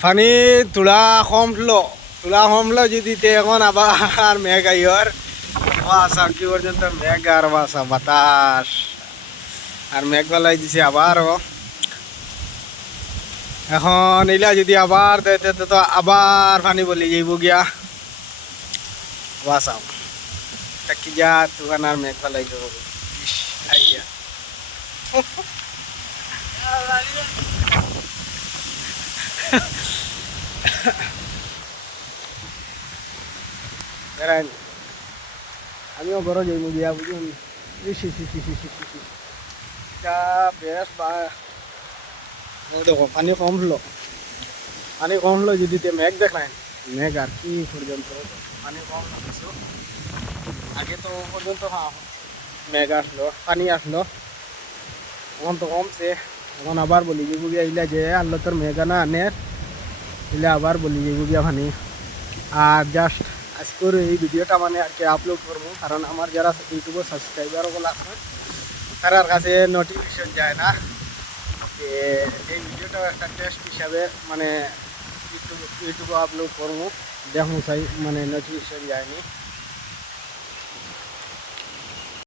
পানি তুলা কমলো যদি তে এখন আবার মেঘ আইয়র বাসা কি পর্যন্ত মেঘ আর বাসা বাতাস আর মেঘ বেলায় দিছে আবারও এখন এলা যদি আবার দেয় তো আবার পানি বলি যাইব গিয়া বাসাও কি যা তুগান আর মেঘ বেলায় যাবো আইয়া বেড়াই আমিও ঘরে যাইব গিয়া বুঝুন বেশ বা দেখো পানি কমলো যদি মেঘ দেখায় মেঘ আর কি পর্যন্ত পানি কমলো কিছু আগে তো পর্যন্ত মেঘ আসলো পানি আসলো এখন তো কমছে এখন আবার বলি যাবো গিয়া ইলা যে আল্লাহ তোর মেঘা না আনে ইলা আবার বলি যাবো গিয়া পানি আর জাস্ট আজকের এই ভিডিওটা মানে আর কি আপলোড করবো কারণ আমার যারা ইউটিউবে সাবস্ক্রাইবার ওগুলো আছে তার কাছে নোটিফিকেশন যায় না এই ভিডিওটা একটা টেস্ট হিসাবে মানে ইউটিউবে আপলোড করবো দেখুন চাই মানে নোটিফিকেশন যায়নি